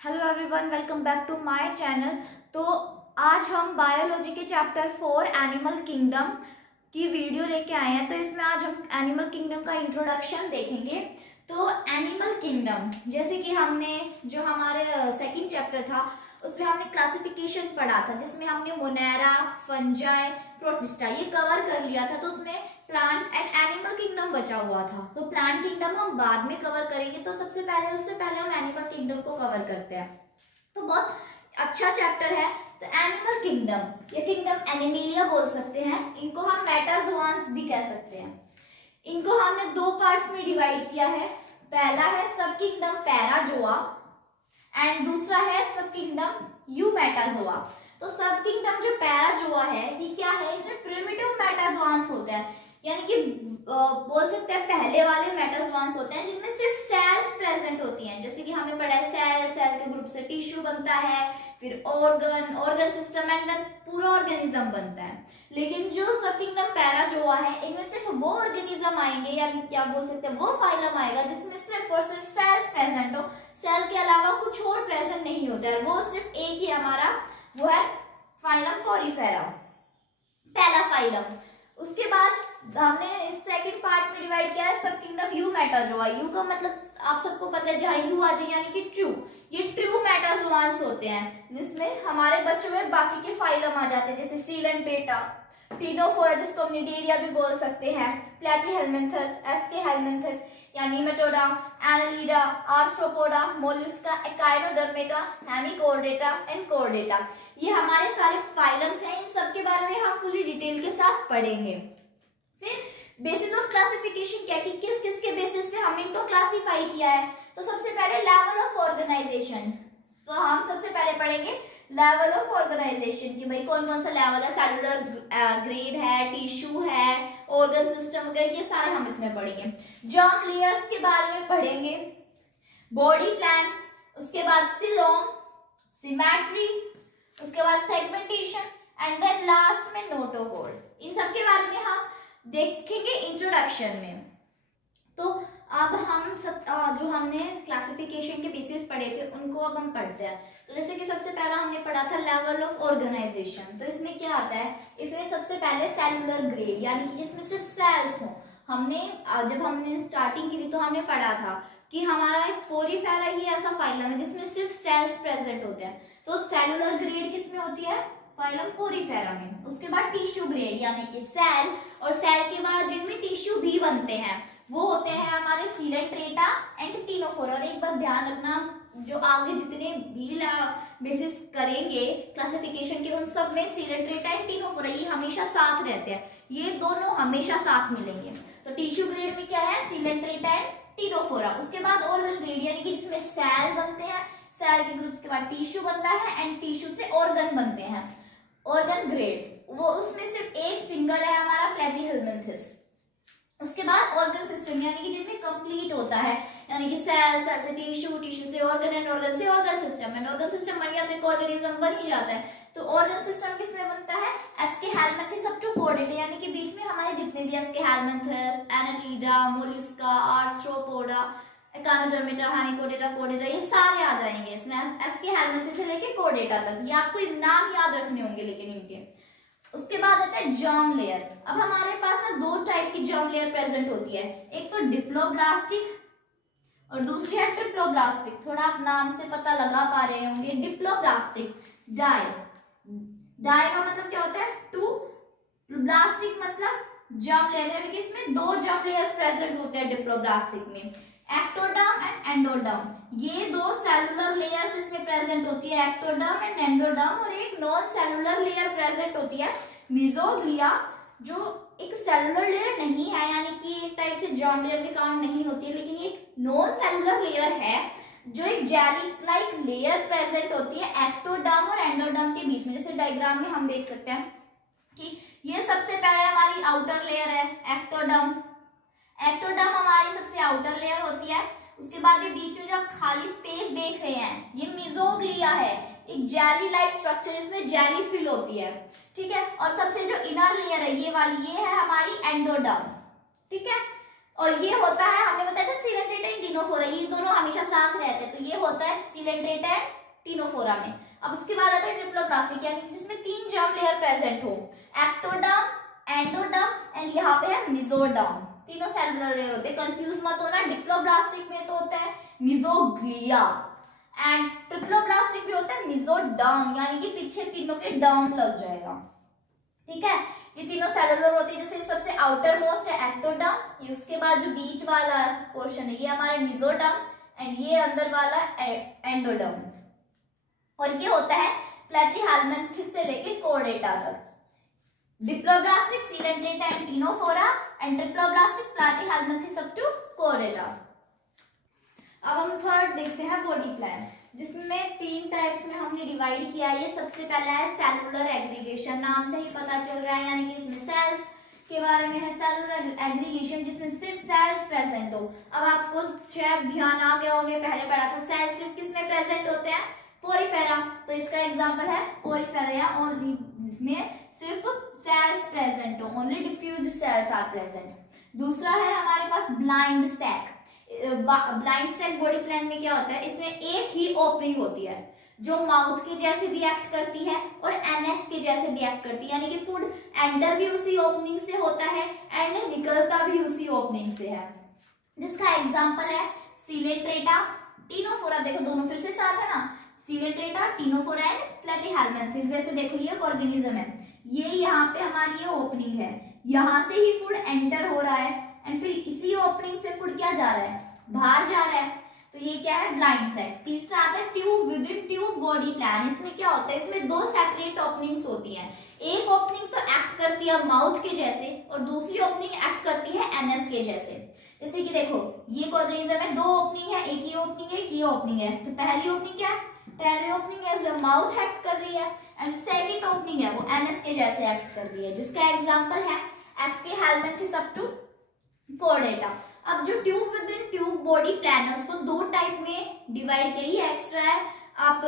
Hello everyone, welcome back to my channel. तो आज हम बायोलॉजी के चैप्टर 4 एनिमल किंगडम की वीडियो लेके आए हैं। तो इसमें आज हम एनिमल किंगडम का इंट्रोडक्शन देखेंगे। तो एनिमल किंगडम, जैसे कि हमने जो हमारे सेकंड चैप्टर था उसमें हमने क्लासिफिकेशन पढ़ा था, जिसमें हमने मोनेरा, फंजाई, प्रोटिस्टा ये कवर कर लिया था। तो उसमें प्लांट एंड एनिमल किंगडम बचा हुआ था। तो प्लांट किंगडम हम बाद में कवर करेंगे। तो उससे पहले हम एनिमल किंगडम को कवर करते हैं। तो बहुत अच्छा चैप्टर है। तो एनिमल किंगडम, ये किंगडम एनिमेलिया बोल सकते हैं, इनको हम मेटाजोआंस भी कह सकते हैं। इनको हमने दो पार्ट्स में डिवाइड किया है। पहला है सब किंगडम पैराजोआ एंड दूसरा है सब किंगडम यूमेटाजोआ। तो सब किंगडम जो पैराजोआ है ये क्या है, इसमें प्रिमिटिव मेटाजोआंस होते हैं, यानी कि बोल सकते हैं पहले वाले मेटाजोआंस होते हैं जिनमें सिर्फ सेल्स प्रेजेंट होती हैं। जैसे कि हमें पढ़ा है सेल के ग्रुप से टिश्यू बनता है, फिर ऑर्गन सिस्टम एंड देन पूरा ऑर्गेनिज्म बनता है। लेकिन जो सब किंगडम पैराजोआ है इनमें सिर्फ वो ऑर्गेनिज्म आएंगे, यानी क्या बोल सकते हैं वो फाइलम आएगा जिसमें सिर्फ और सिर्फ सेल्स प्रेजेंट हो, सेल के अलावा कुछ और प्रेजेंट नहीं होता है। वो सिर्फ एक ही हमारा वो है फाइलम पोरीफेरा, पहला फाइलम। उसके बाद हमने इस सेकंड पार्ट में डिवाइड किया है सब किंगडम यूमेटाजोआ। यू का मतलब आप सबको पता है, जहां यू आ जाए यानी कि ट्रू, ये ट्रू मेटाजोआंस होते हैं जिसमें हमारे बच्चों में बाकी के फाइलम आ जाते हैं, जैसे सीलेंटेटा, टीनोफोरा जिसको हम निडेरिया भी बोल सकते हैं, प्लेटीहेलमिन्थस, एस्केहेलमिन्थस या Nematoda, Annelida, Arthropoda, Mollusca, Echinodermata, Hemichordata and Chordata. ये हमारे सारे फाइलम्स हैं। इन सब के बारे में हम फुली डिटेल के साथ पढ़ेंगे। फिर बेसिस ऑफ क्लासिफिकेशन क्या, कि किस किस के बेसिस पे हमने इनको क्लासिफाई किया है। तो सबसे पहले लेवल ऑफ ऑर्गेनाइजेशन। तो हम सबसे पहले पढ़ेंगे लेवल ऑफ ऑर्गेनाइजेशन कि भाई कौन कौन सा लेवल है, सेलुलर ग्रेड है, टिश्यू है, ऑर्गन सिस्टम वगैरह, ये सारे हम इसमें पढ़ेंगे। जर्म लेयर्स के बारे में पढ़ेंगे, बॉडी प्लान, उसके बाद सिलोम, सिमेट्री, उसके बाद सेगमेंटेशन एंड देन लास्ट में नोटोकोड। इन सब के बारे में हम देखेंगे इंट्रोडक्शन में। तो अब हम सब जो हमने क्लासिफिकेशन के बेसिस पढ़े थे उनको अब हम पढ़ते हैं। तो जैसे कि सबसे पहला हमने पढ़ा था लेवल ऑफ ऑर्गेनाइजेशन। तो इसमें क्या आता है, इसमें सबसे पहले सेलुलर ग्रेड, यानी कि जिसमें सिर्फ सेल्स हो। जब हमने स्टार्टिंग की थी तो हमने पढ़ा था कि हमारा एक पोरीफेरा ही ऐसा फाइलम है जिसमें सिर्फ सेल्स प्रेजेंट होते हैं। तो सेलुलर ग्रेड किसमें होती है, फाइलम पोरीफेरा में। उसके बाद टिश्यू ग्रेड, यानी कि सेल, और सेल के बाद जिनमें टिश्यू भी बनते हैं वो होते हैं हमारे सीलेंट्रेटा एंड टीनोफोरा। और एक बात ध्यान रखना, जो आगे जितने भी बेसिस करेंगे क्लासिफिकेशन के उन सब में सीलेंट्रेटा एंड टीनोफोरा ये हमेशा साथ रहते हैं, ये दोनों हमेशा साथ मिलेंगे। तो टिश्यू ग्रेड में क्या है, सीलेंट्रेटा एंड टीनोफोरा। उसके बाद ऑर्गन ग्रेड, यानी कि जिसमें सेल बनते हैं, सेल के ग्रुप्स के बाद टिश्यू बनता है एंड टिश्यू से ऑर्गन बनते हैं, ऑर्गन ग्रेड। वो उसमें सिर्फ एक सिंगल है हमारा प्लेटीहेलमिन्थस। उसके बाद ऑर्गन सिस्टम, यानी कि जिनमें कंप्लीट होता है, यानी कि सेल से टिश्यू, टिश्यू से ऑर्गन एंड ऑर्गन से organ system and organ system बन गया तो एक ऑर्गेनिज्म बन ही जाता है। तो ऑर्गन सिस्टम किसमें बनता है, एस्केहेलमिन्थस अप टू कोर्डेटा, यानी कि बीच में हमारे जितने भी Aschelminthes, Annelida, Mollusca, Arthropoda, Echinodermata, Hemichordata, Chordata ये सारे आ जाएंगे इसमें, एस्केहेलमिन्थस से लेके कोर्डेटा तक। ये आपको नाम याद रखने होंगे लेकिन इनके। उसके बाद आता है जर्म लेयर। अब हमारे पास ना दो टाइप की जर्म लेयर प्रेजेंट होती है, एक तो डिप्लोब्लास्टिक और दूसरी है ट्रिप्लोब्लास्टिक। थोड़ा आप नाम से पता लगा पा रहे होंगे। डिप्लोब्लास्टिक, डाई का मतलब क्या होता है, टू, ब्लास्टिक मतलब जर्म लेयर, यानी कि इसमें दो जर्म लेयर्स प्रेजेंट होते हैं डिप्लोब्लास्टिक में, एक्टोडर्म एंड एंडोडर्म। ये दो सेलुलर लेयर्स इसमें प्रेजेंट होती है, एक्टोडर्म एंड एंडोडर्म। और एक नॉन सेलुलर लेयर प्रेजेंट होती है, मेसोग्लिया, जो एक सेलुलर लेयर नहीं है, यानी कि एक टाइप से जर्म लेयर के कारण नहीं होती है, लेकिन एक नॉन सेलुलर लेयर है जो एक जेली लाइक लेयर प्रेजेंट होती है एक्टोडर्म और एंडोडर्म के बीच में। जैसे डायग्राम में हम देख सकते हैं कि ये सबसे पहले हमारी आउटर लेयर है एक्टोडर्म। एक्टोडर्म हमारी सबसे आउटर लेयर होती है। उसके बाद ये बीच में जो आप खाली स्पेस देख रहे हैं ये मेसोग्लिया है, एक जेली लाइक स्ट्रक्चर, इसमें जेली फिल होती है, ठीक है। और सबसे जो इनर लेयर है ये वाली, ये है हमारी एंडोडर्म, ठीक है। और ये होता है, हमने बताया था सीलेंट्रेटा एंड टिनोफोरा, ये दोनों हमेशा साथ रहते हैं, तो ये होता है सीलेंट्रेटा एंड टिनोफोरा में। अब उसके बाद आता है ट्रिप्लोब्लास्टिक, यानी जिसमें 3 जर्म लेयर प्रेजेंट हो, एक्टोडर्म, एंडोडर्म एंड यहाँ पे है मेसोडर्म, तीनों सेलुलर लेयर होते हैं। कंफ्यूज मत होना, डिप्लोब्लास्टिक में तो होता है मेसोग्लिया एंड ट्रिप्लोब्लास्टिक भी होता है मेसोडर्म, यानी कि पीछे तीनों के डर्म लग जाएगा, ठीक है। ये तीनों सेलुलर होती है, जैसे सबसे आउटर मोस्ट है एक्टोडर्म, ये उसके बाद जो बीच वाला पोर्शन है ये हमारे मेसोडर्म एंड ये अंदर वाला एंडोडर्म, और ये होता है प्लैटीहेल्मिन्थेस से लेके कोर्डेटा तक। Diploblastic Coelenterata and Ctenophora and triploblastic Platyhelminthes up to Chordata. अब हम थर्ड देखते हैं बॉडी प्लान, जिसमें 3 टाइप्स में हमने डिवाइड किया है। ये सबसे पहला है सेलुलर एग्रीगेशन, नाम से ही पता चल रहा है, यानी कि इसमें सेल्स के बारे में है। सेलुलर एग्रीगेशन जिसमें सिर्फ सेल्स प्रेजेंट हो। अब आपको शायद ध्यान आ गया होगा, पहले पढ़ा था सेल्स सिर्फ किसमें प्रेजेंट होते हैं, पोरिफेरा, तो इसका एग्जांपल है पोरिफेरा, ओनली जिसमें सिर्फ सेल्स प्रेजेंट हो, only diffuse cells are present. दूसरा है हमारे पास blind sac. Blind sac body plan में क्या होता है, इसमें एक ही ओपनिंग होती है जो माउथ के जैसे भी एक्ट करती है और एनएस के जैसे भी एक्ट करती है, यानी कि फूड एंटर भी उसी ओपनिंग से होता है एंड निकलता भी उसी ओपनिंग से है, जिसका एग्जांपल है सीलेंट्रेटा, टिनोफोरा। देखो दोनों फिर से साथ है ना, सीलेंट्रेटा, टिनोफोरा एंड प्लैटीहेल्मिन्थेस। जैसे देखो ये एक ऑर्गेनिज्म है, ये यहाँ पे हमारी ये ओपनिंग है, यहाँ से ही फूड एंटर हो रहा है एंड फिर इसी ओपनिंग से फूड क्या जा रहा है, बाहर जा रहा है, तो ये क्या है ब्लाइंड सैक। तीसरा आता है tube within tube body plan. इसमें क्या होता है, इसमें 2 सेपरेट ओपनिंग्स होती हैं। एक ओपनिंग तो एक्ट करती है माउथ के जैसे और दूसरी ओपनिंग एक्ट करती है एनएस के जैसे। जैसे कि देखो ये ऑर्गेनिज्म है, 2 ओपनिंग है, एक ही ओपनिंग है, एक ही ओपनिंग है। तो पहली ओपनिंग क्या है, पहली ओपनिंग है माउथ एक्ट कर रही है एंड सेकेंड ओपनिंग है वो एनएस के जैसे एक्ट कर रही है, जिसका एग्जाम्पल है एस्केहेल्मिन्थेस अप टू कोर्डेटा। अब जो tube within tube body plan है उसको 2 टाइप में डिवाइड किया, ये एक्स्ट्रा है, आप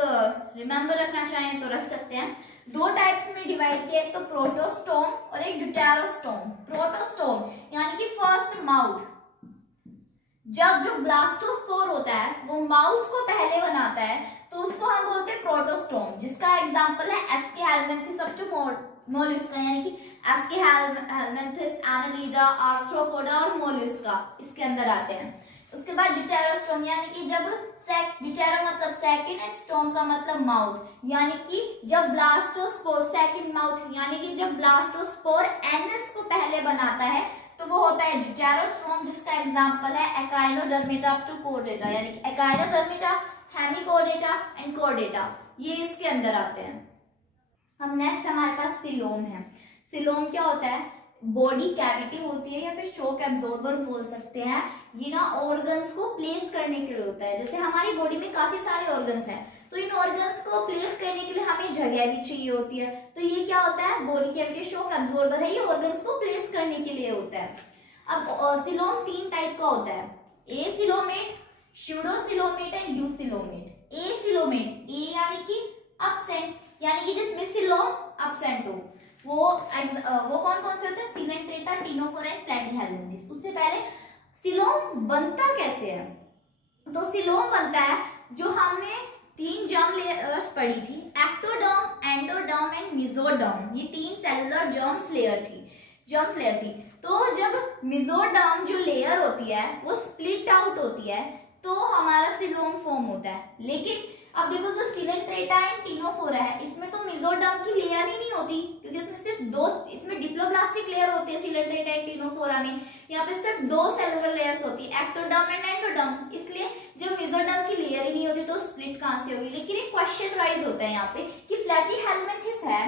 रिमेंबर रखना चाहें तो रख सकते हैं। 2 टाइप्स में डिवाइड किया, एक तो प्रोटोस्टोम और एक ड्यूटेरोस्टोम। प्रोटोस्टोम यानी कि फर्स्ट माउथ, जब जो ब्लास्टोस्पोर होता है वो माउथ को पहले बनाता है तो उसको हम बोलते हैं प्रोटोस्टोम, जिसका एग्जांपल है एस्केहेल्मिन्थेस अप टू मोलस्का, यानी कि एस्केहेल्मिन्थेस, एनालिडा, आर्थ्रोपोडा और मोलस्का इसके अंदर आते हैं। उसके बाद ड्यूटेरोस्टोम, यानी कि जब ड्यूटेरो मतलब सेकंड एंड स्टोम का मतलब माउथ, यानी कि जब ब्लास्टोस्पोर सेकंड माउथ, यानी कि जब ब्लास्टोस्पोर एनएस को पहले बनाता है तो वो होता है ड्यूटेरोस्टोम, जिसका एग्जांपल है एकाइनोडर्मिटा अप टू कोर्डेटा, यानी कि एकाइनोडर्मिटा, हेमिकोर्डेटा एंड कोर्डेटा, ये इसके अंदर आते हैं। अब नेक्स्ट हमारे पास सिलोम है। सिलोम क्या होता है, बॉडी कैविटी होती है या फिर शॉक एब्जॉर्बर बोल सकते हैं। ये ना ऑर्गन्स को प्लेस करने के लिए होता है। जैसे हमारी बॉडी में काफी सारे ऑर्गन्स हैं, तो इन ऑर्गन्स को प्लेस करने के लिए हमें जगह भी चाहिए होती है, तो ये क्या होता है, बॉडी कैविटी शॉक एब्जॉर्बर है, ये ऑर्गन्स को प्लेस करने के लिए होता है। अब सिलोम 3 टाइप का होता है, acoelomate, pseudocoelomate and eucoelomate. Acoelomate, A यानी कि अब्सेंट, यानी कि जिसमें सिलोम अब्सेंट हो, वो कौन कौन से होते हैं, सीलेंट्रेटा, टिनोफोरा एंड प्लैटीहेल्मिन्थेस। उससे पहले सिलोम बनता कैसे है, तो सिलोम बनता है जो हमने 3 जर्म लेयर्स पढ़ी थी, एक्टोडर्म, एंडोडर्म एंड मेसोडर्म, ये 3 सेलुलर जर्म्स लेयर थी। तो जब मेसोडर्म जो लेयर होती है वो स्प्लिट आउट होती है तो हमारा सिलोम फॉर्म होता है। लेकिन अब देखो जो सीलेंट्रेटा एंड टिनोफोरा है इसमें तो मेसोडर्म की लेयर ही नहीं होती, क्योंकि इसमें सिर्फ 2, इसमें डिप्लोब्लास्टिक लेयर होती है सीलेंट्रेटा एंड टिनोफोरा में, यहाँ पे सिर्फ 2 सेलुलर लेयर्स होती है, एक्टोडर्म एंड एंडोडर्म। इसलिए जब मेसोडर्म की लेयर ही नहीं होती तो स्प्लिट कहां से होगी। लेकिन एक क्वेश्चन राइज होता है यहाँ पे कि प्लैटीहेल्मिन्थेस है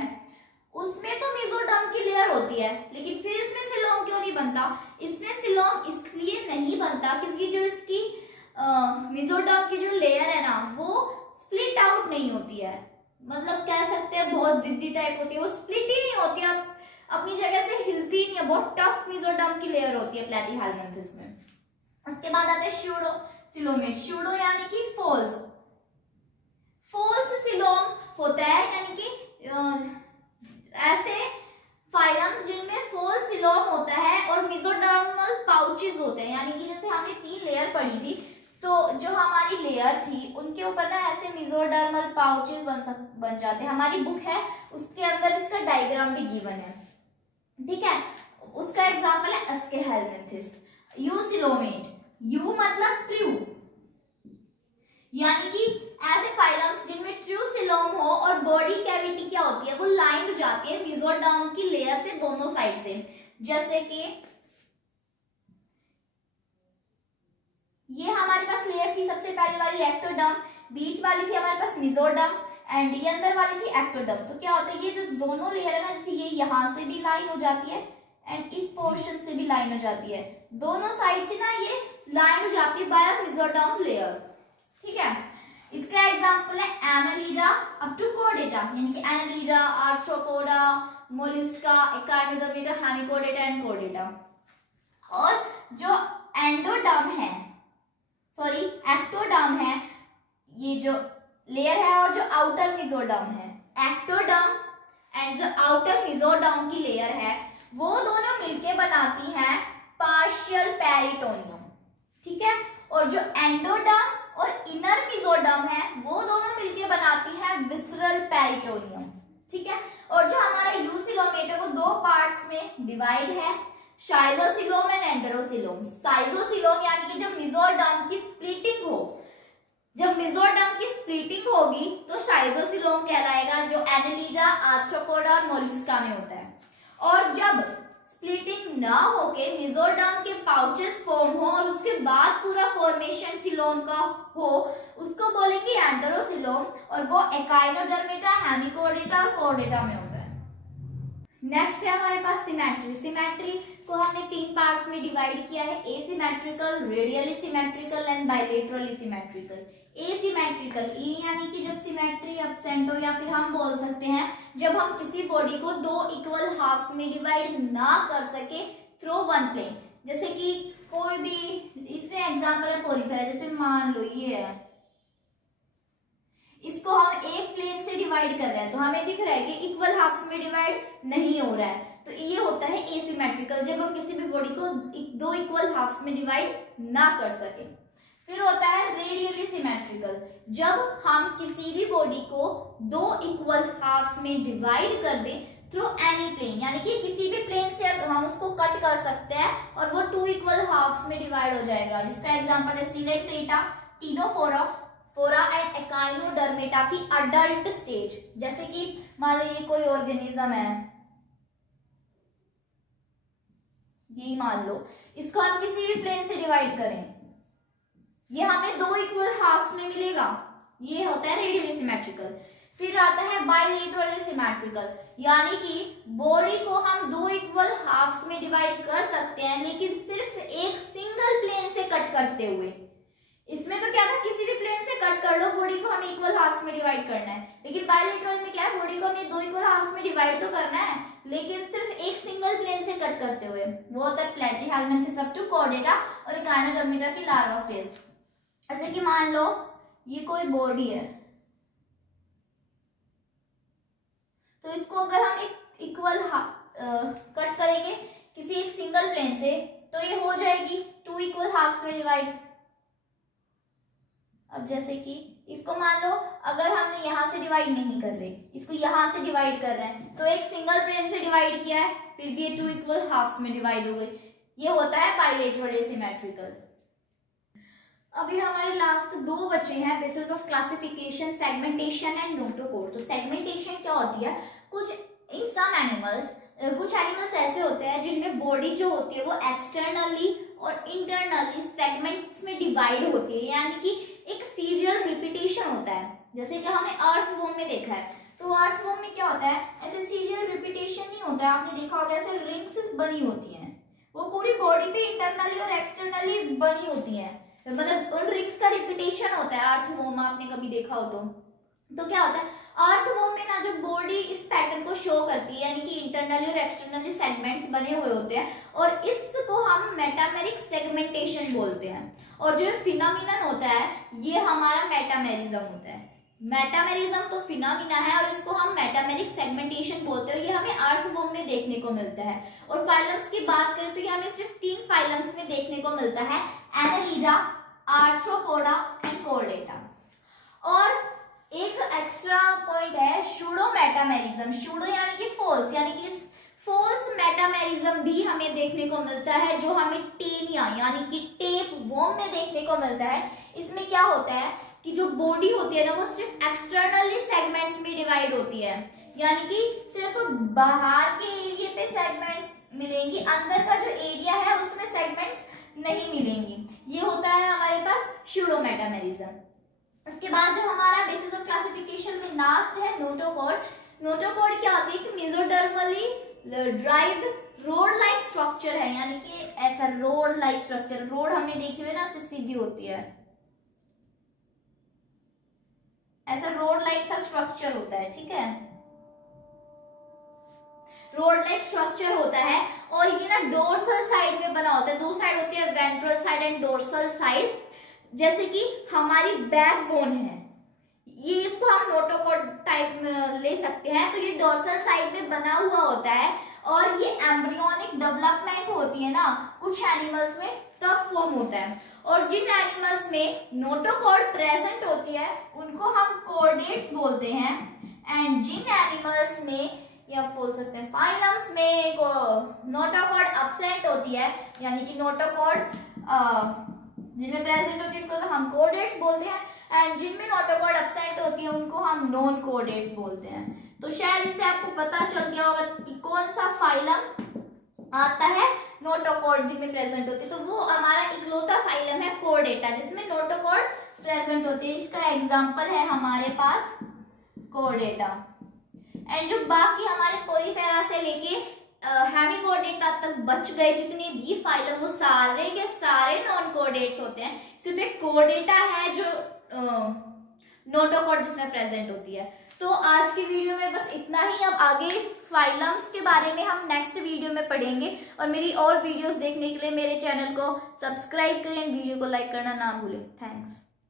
उसमें तो मेसोडर्म की लेयर होती है, लेकिन फिर इसमें सिलोम क्यों नहीं बनता। इसमें सिलोम इसलिए नहीं बनता क्योंकि जो इसकी मेसोडर्म की जो लेयर है ना वो स्प्लिट आउट नहीं होती है, मतलब कह सकते हैं बहुत जिद्दी टाइप होती है, वो स्प्लिट ही नहीं होती है, अपनी जगह से हिलती ही नहीं है, बहुत टफ मेसोडर्म की लेयर होती है प्लैटीहेल्मिन्थेस में। उसके बाद आता है स्यूडोसिलोमेट। स्यूडो यानी कि फॉल्स सिलोम होता है, यानी कि ऐसे फाइलम जिनमें फॉल्स सिलोम होता है और मेसोडर्मल पाउचेस होते हैं, एनिमल पाउचेस बन जाते हैं। हमारी बुक है उसके अंदर इसका डायग्राम भी गिवन है, ठीक है। उसका एग्जांपल है अस्केहेलमिंथिस, यूसिलोमेट, यू मतलब ट्रू, यानी कि ऐसे फाइलम्स जिनमें ट्रू सिलोम हो और बॉडी कैविटी क्या होती है वो लाइन हो जाती है मेसोडर्म की लेयर से दोनों साइड से। जैसे कि ये हमारे पास लेयर थी सबसे पहली वाली एक्टोडर्म, बीच वाली थी हमारे पास मेसोडर्म एंड ये अंदर वाली थी एक्टोडर्म। तो क्या होता है ये जो दोनों लेयर है ना, जैसे ये यहाँ से भी लाइन हो जाती है एंड इस पोर्शन से भी लाइन हो जाती है, दोनों साइड से ना ये लाइन हो जाती है बाय मेसोडर्म लेयर, ठीक है। इसका एग्जांपल है एनालिडा अप टू कोर्डेटा, यानी कि Annelida, Arthropoda, Mollusca, echinodermata, hemichordata and Chordata. और जो एंडोडर्म है, सॉरी एक्टोडर्म है, ये जो लेयर है, और जो आउटर मेसोडर्म है, एक्टोडर्म एंड जो आउटर मेसोडर्म की लेयर है वो दोनों मिलके बनाती हैं पार्शियल पेरिटोनियम, ठीक है। और जो एंडोडर्म और इनर मेसोडर्म है वो दोनों मिलके बनाती है विसरल पेरिटोनियम, ठीक है। और जो हमारा यूसिलोमेट है वो दो पार्ट्स में डिवाइड है, शाइजोसिलोम एंड एंटेरोसिलोम। शाइजोसिलोम यानी कि जब मेसोडर्म की स्प्लिटिंग हो, जब मेसोडर्म की स्प्लिटिंग होगी तो शाइजोसिलोम कहलाएगा, जो एनालिडा, आर्थ्रोपोडा और मोलस्का में होता है। और जब स्प्लिटिंग ना होके मेसोडर्म के पाउचेस फॉर्म हो और उसके बाद पूरा फॉर्मेशन सिलोम का हो, उसको बोलेंगे एंटेरोसिलोम, और वो एकाइनोडर्मेटा, हेमिकोडेटा और कोर्डेटा में होता है। नेक्स्ट है हमारे पास सिमेट्री। सिमेट्री को हमने तीन पार्ट्स में डिवाइड किया है, asymmetrical, radially symmetrical and bilaterally symmetrical. Asymmetrical यानी कि जब सिमेट्री एब्सेंट हो, या फिर हम बोल सकते हैं जब हम किसी बॉडी को दो इक्वल हाफ्स में डिवाइड ना कर सके थ्रू वन प्लेन। जैसे कि कोई भी, इसमें एग्जांपल है पोरीफेरा, जैसे मान लो ये है, इसको हम एक प्लेन से डिवाइड कर रहे हैं तो हमें दिख रहा है कि इक्वल हाफ्स में डिवाइड नहीं हो रहा है, तो ये होता है एसिमेट्रिकल, जब हम किसी भी बॉडी को दो इक्वल हाफ्स में डिवाइड ना कर सके। फिर होता है रेडियली सिमेट्रिकल, जब हम किसी भी बॉडी को दो इक्वल हाफ्स में डिवाइड कर दें थ्रू एनी प्लेन, यानी कि किसी भी प्लेन से हम उसको कट कर सकते हैं और वो टू इक्वल हाफ्स में डिवाइड हो जाएगा। जिसका एग्जांपल है सिलेंट्रेटा, टीनोफोरा, फोरा एंड एकाइनोडर्मेटा की अडल्ट स्टेज। जैसे कि मान लो ये कोई ऑर्गेनिज्म है, ये मान लो, इसको हम किसी भी प्लेन से डिवाइड करें, ये हमें दो इक्वल हाफ्स में मिलेगा, ये होता है रेडियली सिमेट्रिकल। फिर आता है बाइलेटरली सिमेट्रिकल, यानी कि बॉडी को हम दो इक्वल हाफ्स में डिवाइड कर सकते हैं लेकिन सिर्फ एक सिंगल प्लेन से कट करते हुए। इसमें तो क्या था, किसी भी प्लेन से कट कर लो, बॉडी को हमें इक्वल हाफ्स में डिवाइड करना है, लेकिन बाइलेटरल में क्या है, बॉडी को हमें दो इक्वल हाफ्स में डिवाइड तो करना है लेकिन सिर्फ एक सिंगल प्लेन से कट करते हुए। वो होता है प्लेटिहेलमिंथिस अप टू कोर्डेटा और एकाइनोडर्मेटा की लार्वा स्टेज। ऐसे कि मान लो ये कोई बॉडी है, तो इसको अगर हम एक इक्वल कट करेंगे किसी एक सिंगल प्लेन से तो ये हो जाएगी टू इक्वल हाफ्स में डिवाइड। अब जैसे कि इसको मान लो अगर हमने यहां से डिवाइड नहीं कर रहे, इसको यहां से डिवाइड कर रहे हैं, तो एक सिंगल प्लेन से डिवाइड किया है, फिर भी ये टू इक्वल हाफ्स में डिवाइड हो गई। ये होता है बाइलेटरली सिमेट्रिकल। अभी हमारे लास्ट दो बचे हैं, basis of classification, segmentation and notochord. तो सेगमेंटेशन क्या होती है, कुछ इन सम एनिमल्स, कुछ एनिमल्स ऐसे होते हैं जिनमें बॉडी जो होती है वो एक्सटर्नली और इंटरनली सेगमेंट्स में डिवाइड होती है, यानी कि एक सीरियल रिपीटेशन होता है। जैसे कि हमने अर्थवॉर्म में देखा है, तो अर्थवॉर्म में क्या होता है, ऐसे सीरियल रिपीटेशन नहीं होता है, आपने देखा होगा ऐसे रिंग्स बनी होती हैं, वो पूरी बॉडी पे इंटरनली और एक्सटर्नली बनी होती हैं, मतलब उन रिंग्स का रिपीटेशन होता है अर्थवॉर्म, आपने कभी देखा हो तो क्या होता है अर्थवॉर्म में ना, जो बॉडी इस पैटर्न को शो करती है, यानी कि इंटरनली और एक्सटर्नली सेगमेंट्स बने हुए होते हैं, और इसको हम मेटामेरिक सेगमेंटेशन बोलते हैं। और जो फिनोमिनन होता है ये हमारा मेटामेरिज्म होता है। मेटामेरिज्म तो फिनोमिना है और इसको हम मेटामेरिक सेगमेंटेशन बोलते हैं, और ये हमें अर्थवॉर्म में देखने को मिलता है। और फाइलम्स की बात करें तो ये हमें सिर्फ तीन फाइलम्स में देखने को मिलता है, एनालिडा, आर्थ्रोपोडा एंड कोर्डेटा। और एक एक्स्ट्रा पॉइंट है सूडो मेटामेरिज्म। सूडो यानी कि फॉल्स, यानी कि फॉल्स मेटामेरिज्म भी हमें देखने को मिलता है, जो हमें टेनिया यानी कि टेप वर्म में देखने को मिलता है। इसमें क्या होता है कि जो बॉडी होती है ना वो सिर्फ एक्सटर्नली सेगमेंट्स में डिवाइड होती है, यानी कि सिर्फ बाहर के एरिया पे सेगमेंट्स मिलेंगी, अंदर का जो एरिया है उसमें सेगमेंट्स नहीं मिलेंगी। ये होता है हमारे पास सूडो मेटामेरिज्म। इसके बाद जो हमारा बेसिस ऑफ क्लासिफिकेशन में लास्ट है नोटोकॉर्ड। नोटोकॉर्ड क्या होती है कि मेसोडर्मली ड्राइव्ड रोड लाइक स्ट्रक्चर है, यानी कि ऐसा रोड लाइक स्ट्रक्चर, रोड हमने देखी हुई ना सीधी होती है, ऐसा रोड लाइक सा स्ट्रक्चर होता है, ठीक है, रोड लाइक स्ट्रक्चर होता है। और ये ना डोर्सल साइड में बना होता है, दो साइड होती है, ventral side and dorsal side. जैसे कि हमारी बैकबोन है, ये इसको हम नोटोकॉर्ड टाइप में ले सकते हैं। तो ये डोर्सल साइड में बना हुआ होता है और ये एम्ब्रियोनिक डेवलपमेंट होती है ना कुछ एनिमल्स में, तब फॉर्म होता है। और जिन एनिमल्स में नोटोकॉर्ड प्रेजेंट होती है उनको हम कॉर्डेट्स बोलते हैं। एंड जिन एनिमल्स में या बोल सकते हैं फाइलम्स में नोटोकॉर्ड अब्सेंट होती है, यानी कि नोटोकॉर्ड जिनमें प्रेजेंट होती है उनको हम कॉर्डेट्स बोलते हैं, एंड जिनमें नोटोकॉर्ड अब्सेंट होती है उनको हम नॉन कॉर्डेट्स बोलते हैं। तो शायद इससे आपको पता चल गया होगा कि कौन सा फाइलम आता है नोटोकॉर्ड जिनमें प्रेजेंट होती है। तो वो हमारा इकलौता फाइलम है कॉर्डेटा जिसमें नोटोकॉर्ड प्रेजेंट होती है। इसका एग्जांपल है हमारे पास कॉर्डेटा। एंड जो बाकी हमारे पोरीफेरा से लेके हेमिकॉर्डेटा तक बच गए जितने भी फाइलम, वो सारे के सारे नॉन कॉर्डेट्स होते हैं। सिर्फ एक कॉर्डेटा है जो नोटोकॉर्ड जिसमें प्रेजेंट होती है। तो आज की वीडियो में बस इतना ही। अब आगे फाइलम्स के बारे में हम नेक्स्ट वीडियो में पढ़ेंगे। और मेरी और वीडियोस देखने के लिए मेरे चैनल को सब्सक्राइब करें, वीडियो को लाइक करना ना भूलें। थैंक्स।